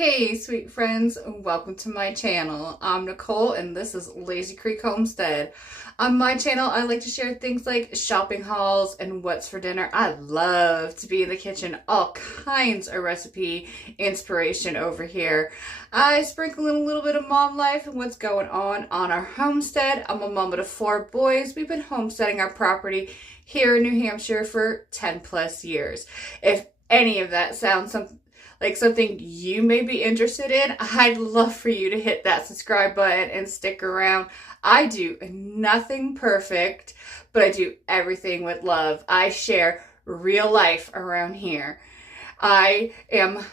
Hey sweet friends, welcome to my channel. I'm Nicole and this is Lazy Creek Homestead. On my channel I like to share things like shopping hauls and what's for dinner. I love to be in the kitchen, all kinds of recipe inspiration over here. I sprinkle in a little bit of mom life and what's going on our homestead. I'm a mom of 4 boys. We've been homesteading our property here in New Hampshire for 10 plus years. If any of that sounds like something you may be interested in, I'd love for you to hit that subscribe button and stick around. I do nothing perfect, but I do everything with love. I share real life around here. I am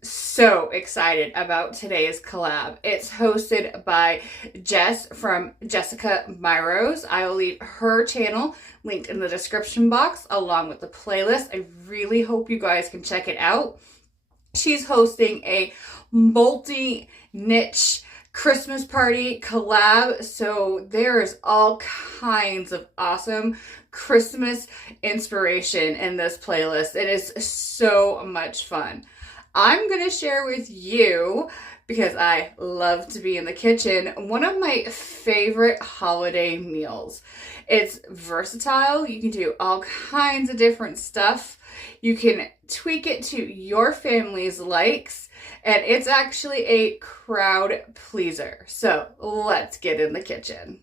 so excited about today's collab. It's hosted by Jess from Jessica Myros. I will leave her channel linked in the description box along with the playlist. I really hope you guys can check it out. She's hosting a multi-niche Christmas party collab, so there is all kinds of awesome Christmas inspiration in this playlist. It is so much fun. I'm going to share with you, because I love to be in the kitchen, one of my favorite holiday meals. It's versatile. You can do all kinds of different stuff. You can tweak it to your family's likes, and it's actually a crowd pleaser. So let's get in the kitchen.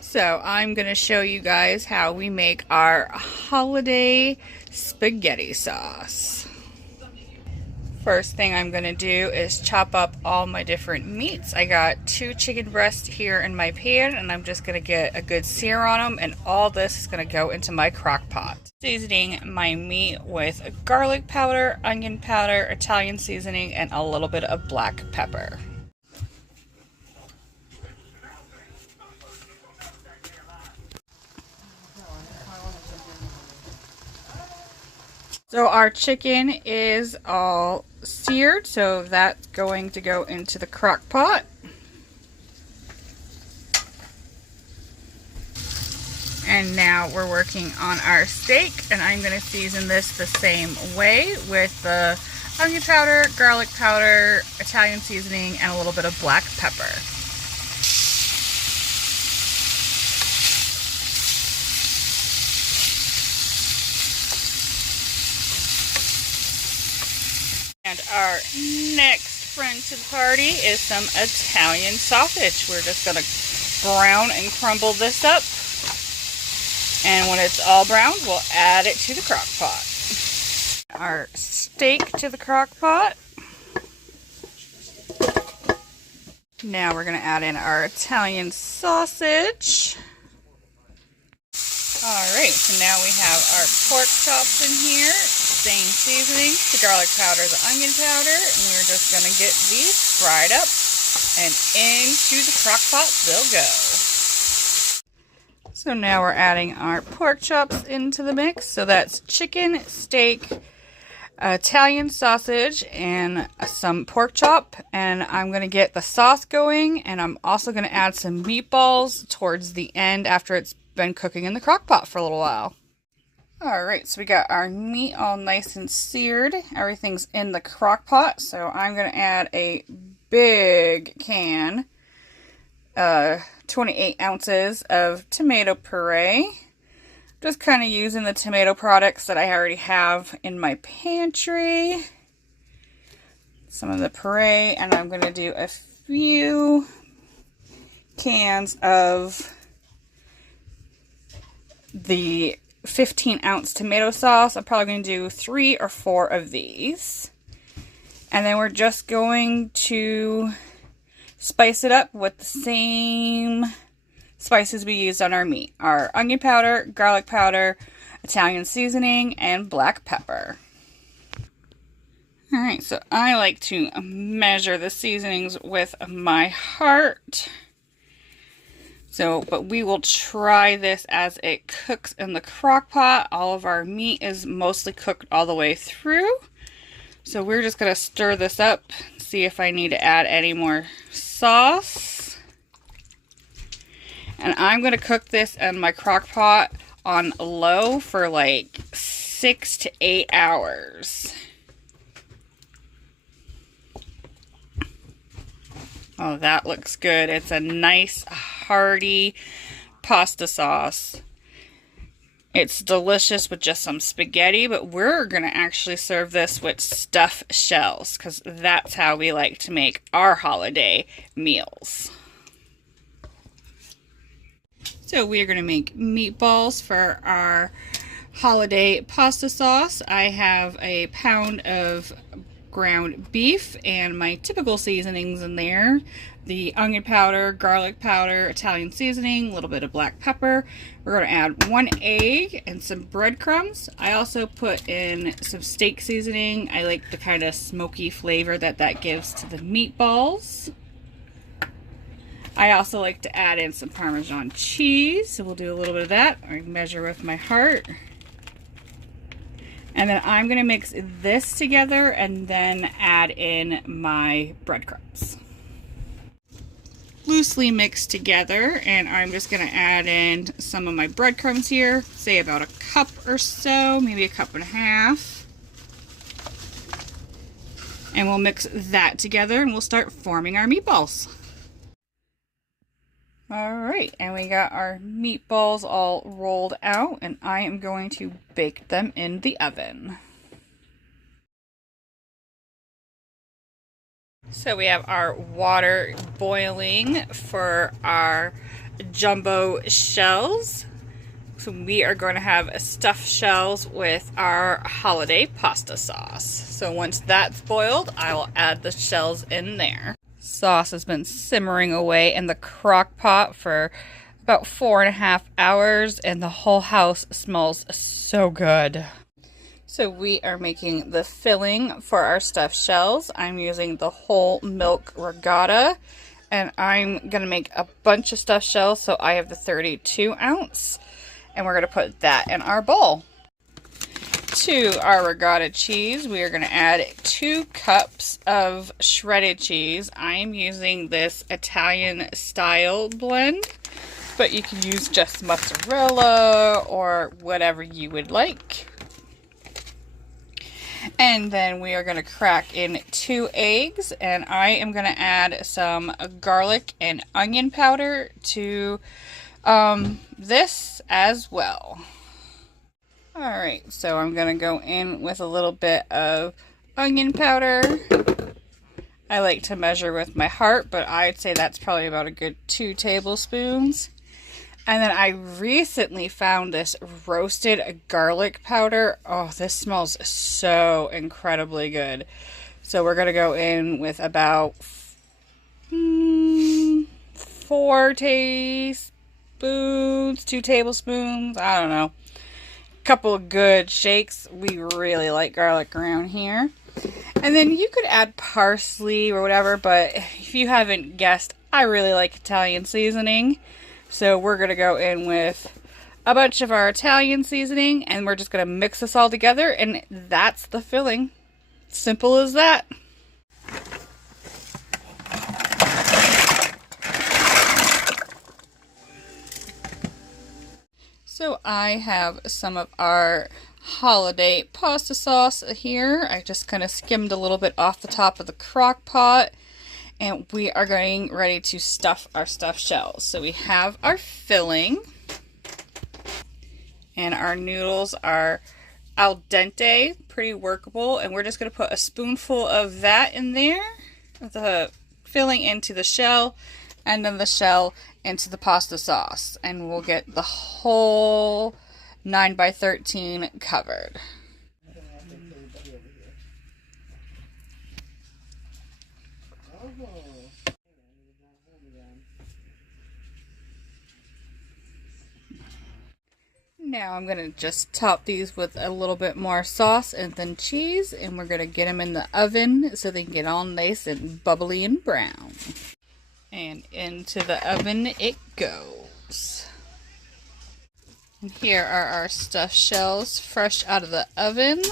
So I'm going to show you guys how we make our holiday spaghetti sauce. First thing I'm going to do is chop up all my different meats. I got 2 chicken breasts here in my pan, and I'm just going to get a good sear on them, and all this is going to go into my crock pot. Seasoning my meat with garlic powder, onion powder, Italian seasoning, and a little bit of black pepper. So our chicken is all seared, so that's going to go into the crock pot. And now we're working on our steak, and I'm going to season this the same way with the onion powder, garlic powder, Italian seasoning, and a little bit of black pepper. And our next friend to the party is some Italian sausage. We're just going to brown and crumble this up. And when it's all brown, we'll add it to the crock pot. Our steak to the crock pot. Now we're going to add in our Italian sausage. Alright, so now we have our pork chops in here. Same seasoning, the garlic powder, the onion powder, and we're just going to get these fried up, and into the crock pot they'll go. So now we're adding our pork chops into the mix. So that's chicken, steak, Italian sausage, and some pork chop. And I'm going to get the sauce going, and I'm also going to add some meatballs towards the end after it's been cooking in the crock pot for a little while. Alright, so we got our meat all nice and seared. Everything's in the crock pot, so I'm going to add a big can, 28 ounces of tomato puree. Just kind of using the tomato products that I already have in my pantry. Some of the puree, and I'm going to do a few cans of the 15-ounce tomato sauce. I'm probably going to do 3 or 4 of these. And then we're just going to spice it up with the same spices we used on our meat. Our onion powder, garlic powder, Italian seasoning, and black pepper. Alright, so I like to measure the seasonings with my heart. But we will try this as it cooks in the crock pot. All of our meat is mostly cooked all the way through. So we're just going to stir this up, see if I need to add any more sauce. And I'm going to cook this in my crock pot on low for like 6 to 8 hours. Oh, that looks good. It's a nice, hearty pasta sauce. It's delicious with just some spaghetti, but we're going to actually serve this with stuffed shells because that's how we like to make our holiday meals. So we're going to make meatballs for our holiday pasta sauce. I have a pound of ground beef and my typical seasonings in there. The onion powder, garlic powder, Italian seasoning, a little bit of black pepper. We're going to add 1 egg and some breadcrumbs. I also put in some steak seasoning. I like the kind of smoky flavor that gives to the meatballs. I also like to add in some Parmesan cheese, so we'll do a little bit of that. I measure with my heart. And then I'm going to mix this together and then add in my breadcrumbs. Loosely mixed together, and I'm just going to add in some of my breadcrumbs here, say about a cup or so, maybe a cup and a half. And we'll mix that together and we'll start forming our meatballs. Alright, and we got our meatballs all rolled out, and I am going to bake them in the oven. So we have our water boiling for our jumbo shells. So we are going to have stuffed shells with our holiday pasta sauce. So once that's boiled, I will add the shells in there. Sauce has been simmering away in the crock pot for about 4.5 hours, and the whole house smells so good. So we are making the filling for our stuffed shells. I'm using the whole milk regatta, and I'm going to make a bunch of stuffed shells, so I have the 32 ounce, and we're going to put that in our bowl. To our regatta cheese, we are going to add 2 cups of shredded cheese. I am using this Italian style blend, but you can use just mozzarella or whatever you would like. And then we are going to crack in 2 eggs, and I am going to add some garlic and onion powder to this as well. Alright, so I'm going to go in with a little bit of onion powder. I like to measure with my heart, but I'd say that's probably about a good 2 tablespoons. And then I recently found this roasted garlic powder. Oh, this smells so incredibly good. So we're going to go in with about 4 teaspoons, 2 tablespoons, I don't know. Couple of good shakes. We really like garlic around here. And then you could add parsley or whatever, but if you haven't guessed, I really like Italian seasoning. So we're going to go in with a bunch of our Italian seasoning, and we're just going to mix this all together, and that's the filling. Simple as that. So I have some of our holiday pasta sauce here. I just kind of skimmed a little bit off the top of the crock pot, and we are getting ready to stuff our stuffed shells. So we have our filling, and our noodles are al dente, pretty workable, and we're just going to put a spoonful of that in there, the filling into the shell, and then the shell into the pasta sauce, and we'll get the whole 9x13 covered. Now I'm going to just top these with a little bit more sauce and then cheese, and we're going to get them in the oven so they can get all nice and bubbly and brown. And into the oven it goes. And here are our stuffed shells fresh out of the oven.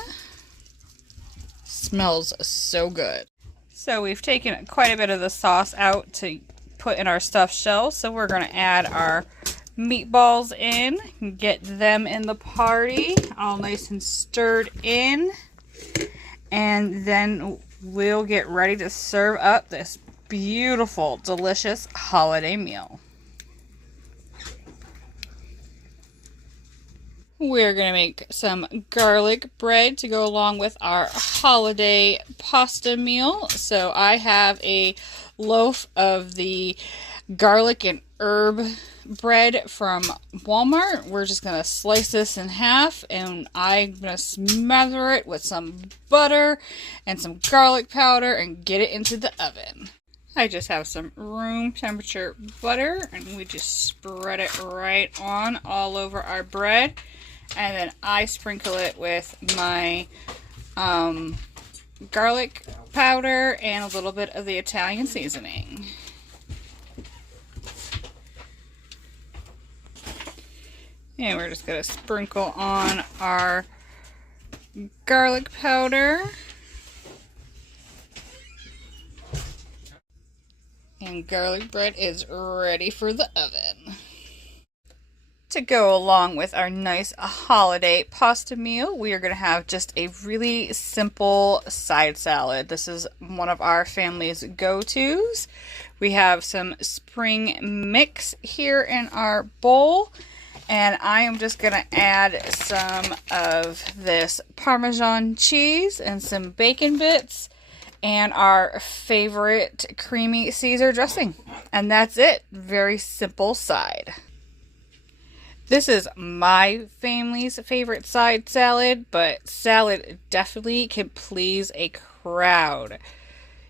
Smells so good. So we've taken quite a bit of the sauce out to put in our stuffed shells, so we're going to add our meatballs in, get them in the party, all nice and stirred in, and then we'll get ready to serve up this beautiful, delicious holiday meal. We're going to make some garlic bread to go along with our holiday pasta meal. So I have a loaf of the garlic and herb bread from Walmart. We're just going to slice this in half, and I'm going to smother it with some butter and some garlic powder and get it into the oven. I just have some room temperature butter, and we just spread it right on all over our bread. And then I sprinkle it with my garlic powder and a little bit of the Italian seasoning. And we're just going to sprinkle on our garlic powder. And garlic bread is ready for the oven. To go along with our nice holiday pasta meal, we are going to have just a really simple side salad. This is one of our family's go-tos. We have some spring mix here in our bowl, and I am just going to add some of this Parmesan cheese and some bacon bits and our favorite creamy Caesar dressing. And that's it. Very simple side. This is my family's favorite side salad, but salad definitely can please a crowd.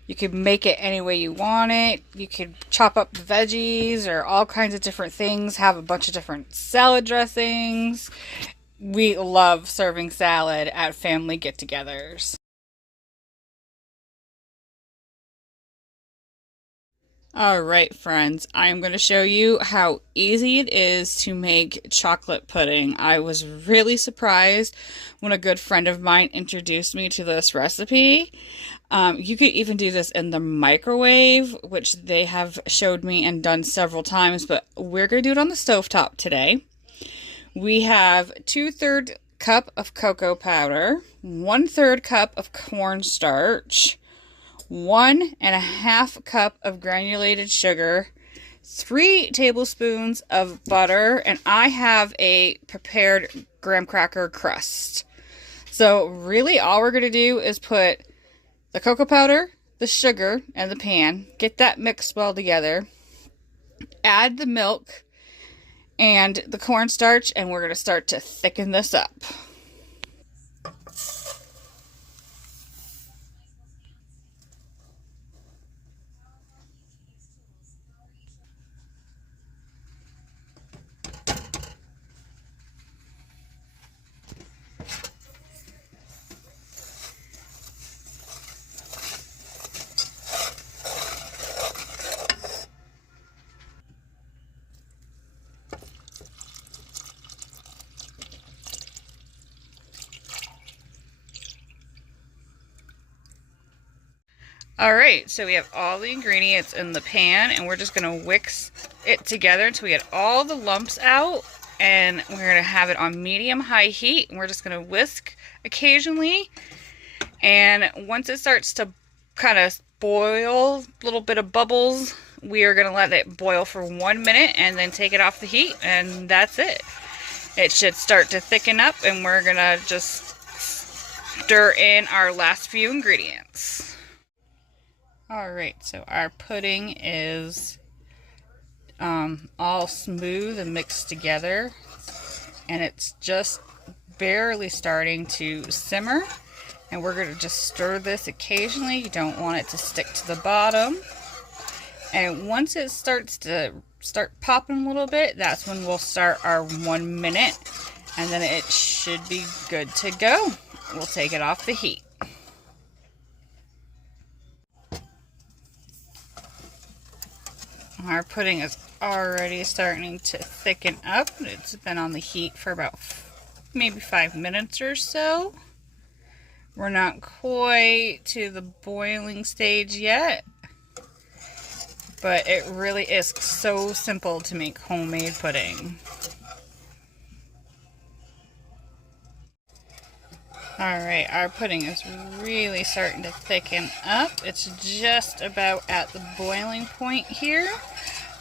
You can make it any way you want it. You could chop up the veggies or all kinds of different things, have a bunch of different salad dressings. We love serving salad at family get-togethers. Alright friends, I am going to show you how easy it is to make chocolate pudding. I was really surprised when a good friend of mine introduced me to this recipe. You could even do this in the microwave, which they have showed me and done several times, but we're going to do it on the stovetop today. We have 2/3 cup of cocoa powder, 1/3 cup of cornstarch, 1.5 cup of granulated sugar, 3 tablespoons of butter, and I have a prepared graham cracker crust. So really all we're going to do is put the cocoa powder, the sugar, and the pan, get that mixed well together, add the milk and the cornstarch, and we're going to start to thicken this up. Alright, so we have all the ingredients in the pan, and we're just going to whisk it together until we get all the lumps out, and we're going to have it on medium-high heat, and we're just going to whisk occasionally, and once it starts to kind of boil, a little bit of bubbles, we are going to let it boil for 1 minute, and then take it off the heat, and that's it. It should start to thicken up, and we're going to just stir in our last few ingredients. Alright, so our pudding is all smooth and mixed together, and it's just barely starting to simmer, and we're going to just stir this occasionally. You don't want it to stick to the bottom, and once it starts to popping a little bit, that's when we'll start our 1 minute, and then it should be good to go. We'll take it off the heat. Our pudding is already starting to thicken up. It's been on the heat for about maybe 5 minutes or so. We're not quite to the boiling stage yet, but it really is so simple to make homemade pudding. Alright, our pudding is really starting to thicken up. It's just about at the boiling point here.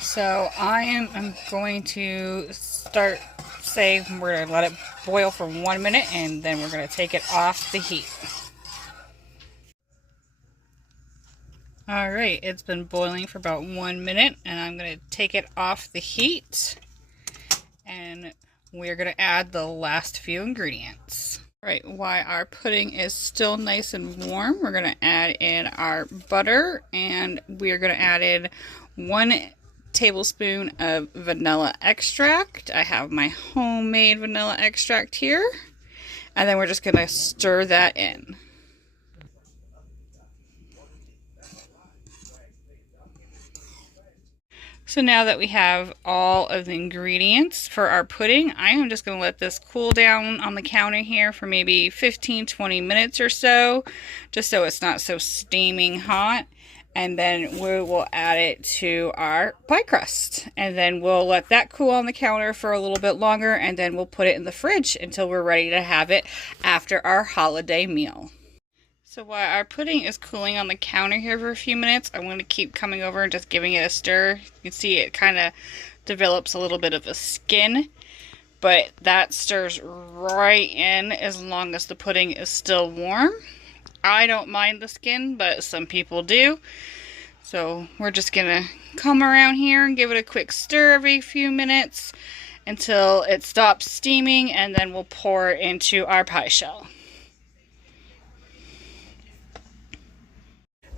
So I'm going to start, we're going to let it boil for 1 minute and then we're going to take it off the heat. Alright, it's been boiling for about 1 minute and I'm going to take it off the heat and we're going to add the last few ingredients. Alright, while our pudding is still nice and warm, we're going to add in our butter and we're going to add in 1 tablespoon of vanilla extract. I have my homemade vanilla extract here. And then we're just going to stir that in. So now that we have all of the ingredients for our pudding, I am just going to let this cool down on the counter here for maybe 15-20 minutes or so, just so it's not so steaming hot. And then we will add it to our pie crust. And then we'll let that cool on the counter for a little bit longer, and then we'll put it in the fridge until we're ready to have it after our holiday meal. So while our pudding is cooling on the counter here for a few minutes, I'm going to keep coming over and just giving it a stir. You can see it kind of develops a little bit of a skin, but that stirs right in as long as the pudding is still warm. I don't mind the skin, but some people do. So we're just going to come around here and give it a quick stir every few minutes until it stops steaming, and then we'll pour it into our pie shell.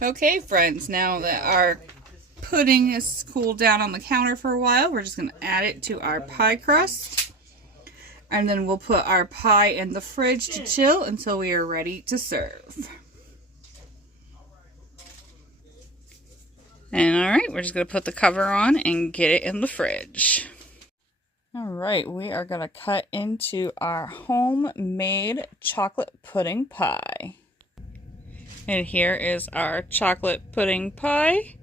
Okay, friends, now that our pudding has cooled down on the counter for a while, we're just going to add it to our pie crust. And then we'll put our pie in the fridge to chill until we are ready to serve. And alright, we're just going to put the cover on and get it in the fridge. Alright, we are going to cut into our homemade chocolate pudding pie. And here is our chocolate pudding pie.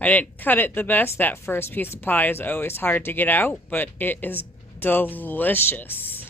I didn't cut it the best. That first piece of pie is always hard to get out, but it is delicious.